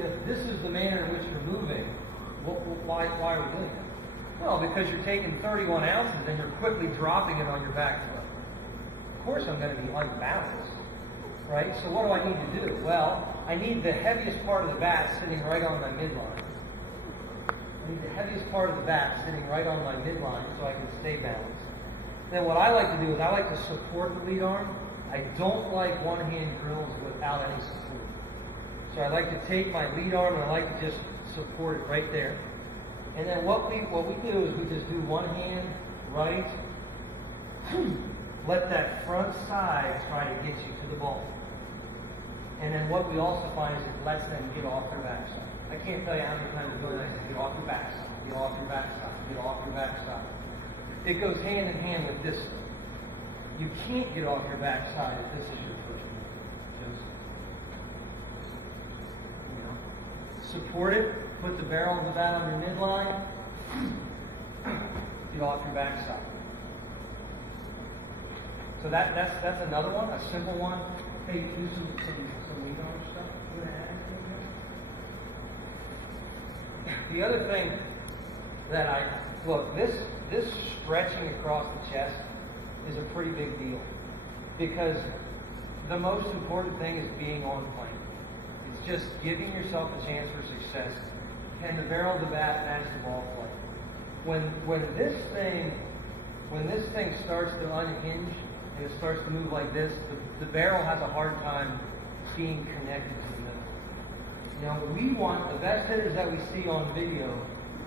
If this is the manner in which we're moving, why are we doing it? Well, because you're taking 31 ounces and you're quickly dropping it on your back foot. Of course I'm going to be unbalanced, right? So what do I need to do? Well, I need the heaviest part of the bat sitting right on my midline. I need the heaviest part of the bat sitting right on my midline so I can stay balanced. Then what I like to do is I like to support the lead arm. I don't like one-hand drills without any support. So I like to take my lead arm and I like to just support it right there. And then what we do is we just do one hand, right, let that front side try to get you to the ball. And then what we also find is it lets them get off their backside. I can't tell you how many times we go like get off your backside, get off your backside, get off your backside. It goes hand in hand with this. You can't get off your backside if this is your first move. Just, support it, put the barrel of the bat on your midline, get off your backside. So that's another one, a simple one. Hey, do some lead arm stuff. You want to add anything? The other thing that this stretching across the chest is a pretty big deal because the most important thing is being on plane. It's just giving yourself a chance for success. Can the barrel of the bat match the ball play? When this thing starts to unhinge and it starts to move like this, the barrel has a hard time being connected to the middle. You know, we want the best hitters that we see on video.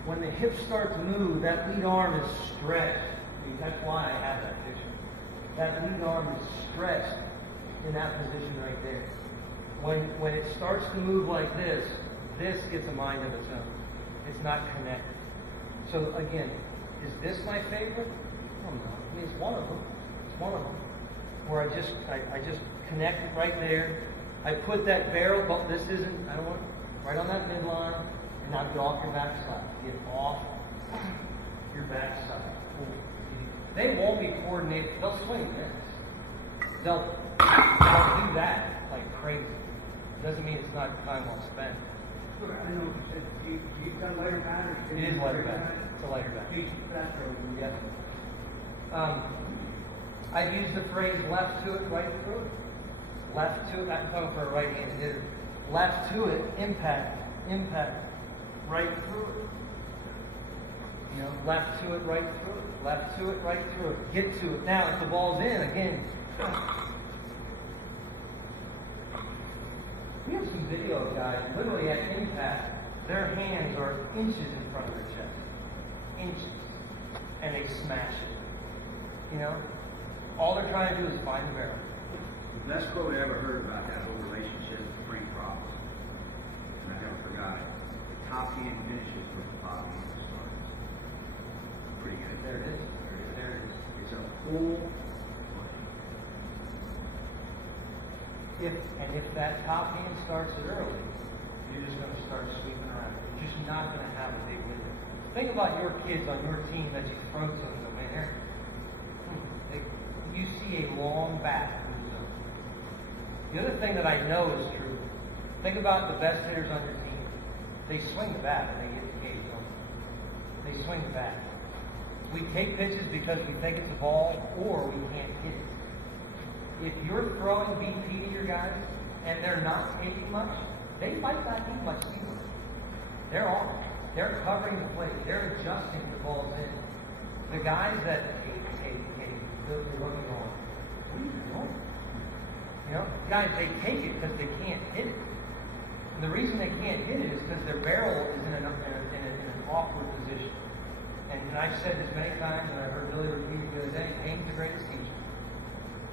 When the hips start to move, that lead arm is stretched. I mean, that's why I have that picture. That lead arm is stretched in that position right there. When it starts to move like this gets a mind of its own. It's not connected. So again, is this my favorite? I don't know. I mean, it's one of them. It's one of them. Where I just connect it right there. I put that barrel, but this isn't, I don't want, right on that midline, and now get off your backside. Get off your backside. They won't be coordinated. They'll swing this. They'll do that like crazy. Doesn't mean it's not time well spent. I know you said you've got a lighter bat. It is lighter bat. It's a lighter bat. Yeah. I've used the phrase left to it, right through it. Left to it. I'm talking for a right-handed hitter. Left to it, impact, right through it. You know, left to it, right through it. Left to it, right through it. Get to it. Now, if the ball's in, again. We have some video of guys literally at impact. Their hands are inches in front of their chest. Inches. And they smash it. You know? All they're trying to do is find the barrel. The best quote I ever heard about that whole relationship with Frank Ross, and I never forgot it. The top hand finishes with the bottom hand starts. Pretty good. There it is. There it is. It's a full play. If that top hand starts it early, you're just going to start sweeping around. You're just not going to have a big window. Think about your kids on your team that you throw to them, man. You see a long bat in the zone. The other thing that I know is true, think about the best hitters on your team. They swing the bat and they get the gauge on. They swing the bat. We take pitches because we think it's a ball or we can't hit it. If you're throwing BP to your guys and they're not taking much, they might not need much either. They're off. They're covering the plate. They're adjusting the balls in. The guys that they're looking on. What are you doing? You know, guys, they take it because they can't hit it. And the reason they can't hit it is because their barrel is in an awkward position. And I've said this many times, and I heard Billy repeat it the other day, pain's the greatest teacher.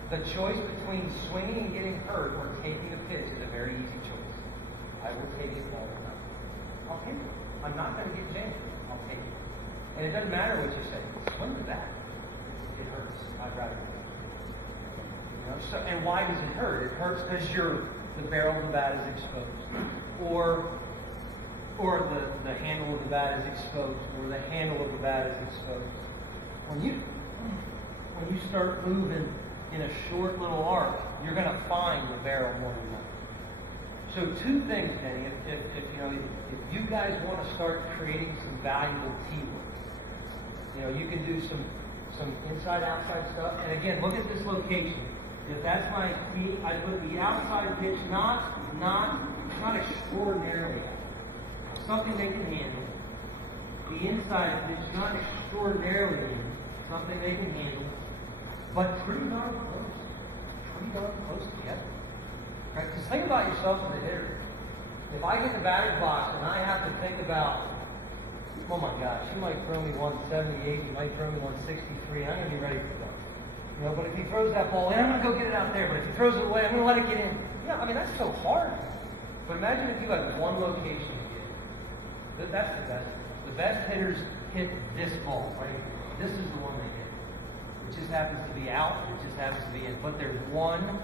The choice between swinging and getting hurt or taking the pitch is a very easy choice. I will take it all the time. I'll take it. I'm not going to get jammed. I'll take it. And it doesn't matter what you say. Swing the bat. It hurts. I'd rather do it. You know, so, and why does it hurt? It hurts because the barrel of the bat is exposed. Or the handle of the bat is exposed. Or the handle of the bat is exposed. When you start moving in a short little arc, you're going to find the barrel more than that. So two things, Denny, if you if you guys want to start creating some valuable teamwork, you can do some inside-outside stuff. And again, look at this location. If that's my feet, I put the outside pitch not extraordinarily out. Something they can handle. The inside pitch not extraordinarily in. Something they can handle. But pretty darn close. Pretty darn close together. Right? Because think about yourself as a hitter. If I get in the batter's box and I have to think about, oh my gosh, you might throw me 178, you might throw me 163, I'm going to be ready to go. But if he throws that ball in, I'm going to go get it out there. But if he throws it away, I'm going to let it get in. Yeah, I mean, that's so hard. But imagine if you had one location to get. That's the best. The best hitters hit this ball, right? This is the one they hit. It just happens to be out. It just happens to be in. But there's one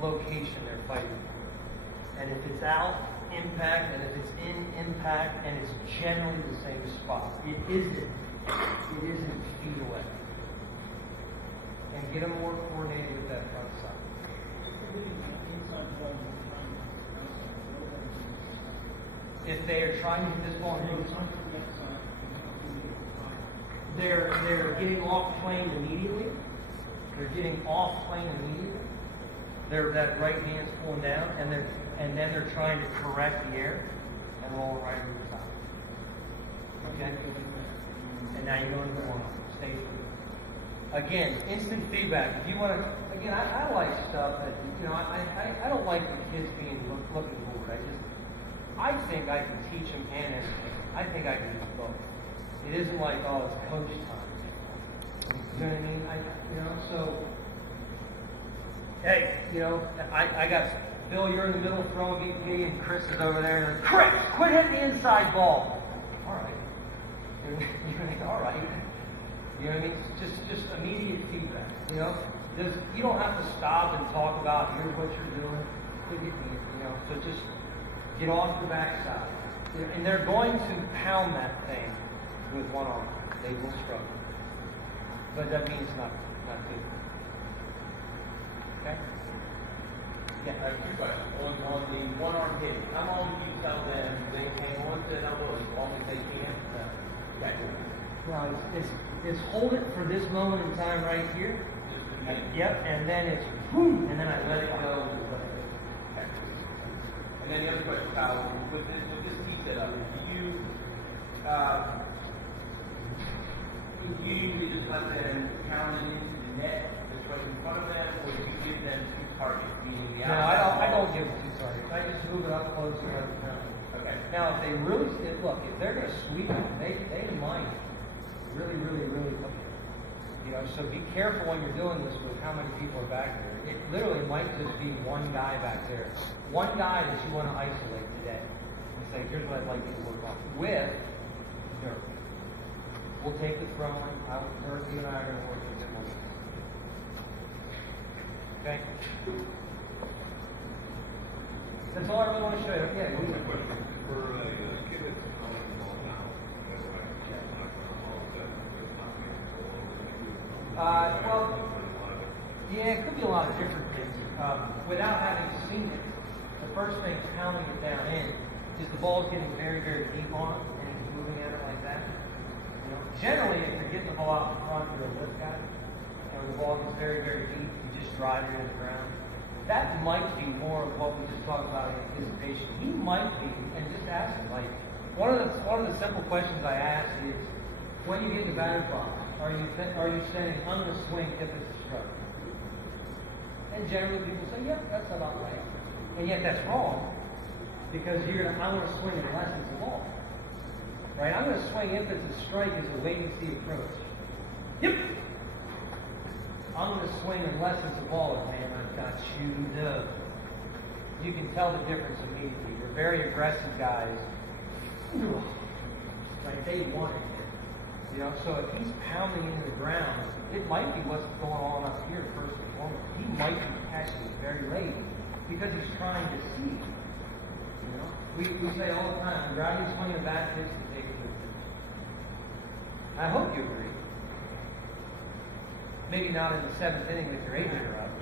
location they're fighting for. And if it's out, impact, and if it's in, impact, and it's generally the same spot. It isn't feet away. And get them more coordinated with that front side. If they are trying to hit this ball, they're getting off plane immediately. That right hand's pulling down, and then they're trying to correct the air and roll it right over the top. Okay? And now you're going to the one. Stay free. Again, instant feedback. If you want to, again, I like stuff that, I don't like the kids being looking forward. I think I can teach them and educate. I think I can do both. It isn't like, oh, it's coach time. You know what I mean? So, hey, I got Bill, you're in the middle throwing me, and Chris is over there, and Chris, quit hitting the inside ball. All right. All right. You know what I mean? Just immediate feedback. You don't have to stop and talk about here's what you're doing. So just get off the backside. And they're going to pound that thing with one arm. They will struggle. But that means not good. Okay? Yeah, I have two questions. On the one arm hit, how long do you tell them they hang on to the elbow as long as they can? Well, it's hold it for this moment in time right here. Yep, and then it's boom, and then I let it go. Okay. And then the other question, Kyle, with this tee setup, do you usually just let them pound it into the net that's right in front of them, or do you give them two targets, meaning the outside? No, I don't give them two targets. I just move it up close and let it pound. Okay. Now, if they really look, if they're going to sweep it, they might really look at it. So be careful when you're doing this with how many people are back there. It literally might just be one guy back there. One guy that you want to isolate today and say, here's what I'd like you to work on. With Dirk. We'll take the throwing. Dirk, you and I are going to work with him on this. Okay? That's all I really want to show you. Yeah, One more question. For a kid that's throwing the ball now, that's right. Not going to all of that. Yeah, it could be a lot of different things. Without having seen it, the first thing pounding it down in is the ball's getting very, very deep on it, and he's moving at it like that. Generally, if you're getting the ball out in front, you're a lift guy. The ball gets very, very deep, you just drive it into the ground. That might be more of what we just talked about in anticipation. He might be, and just ask him. Like one of the simple questions I ask is, when you get in the batter's box, are you saying I'm going to swing if it's a strike? And generally people say, yep, that's about right. And yet that's wrong, because I'm going to swing unless it's a ball. Right? I'm going to swing if it's a strike as a wait and see approach. Yep. I'm going to swing unless it's a ball, man. I've got chewed up. You can tell the difference immediately. They're very aggressive guys. Like they want it. So if he's pounding into the ground, it might be what's going on up here first and foremost. He might be catching it very late because he's trying to see. We say all the time, grab your swing and back pitch and take it to the pitch. I hope you agree. Maybe not in the 7th inning with your 8-hitter up.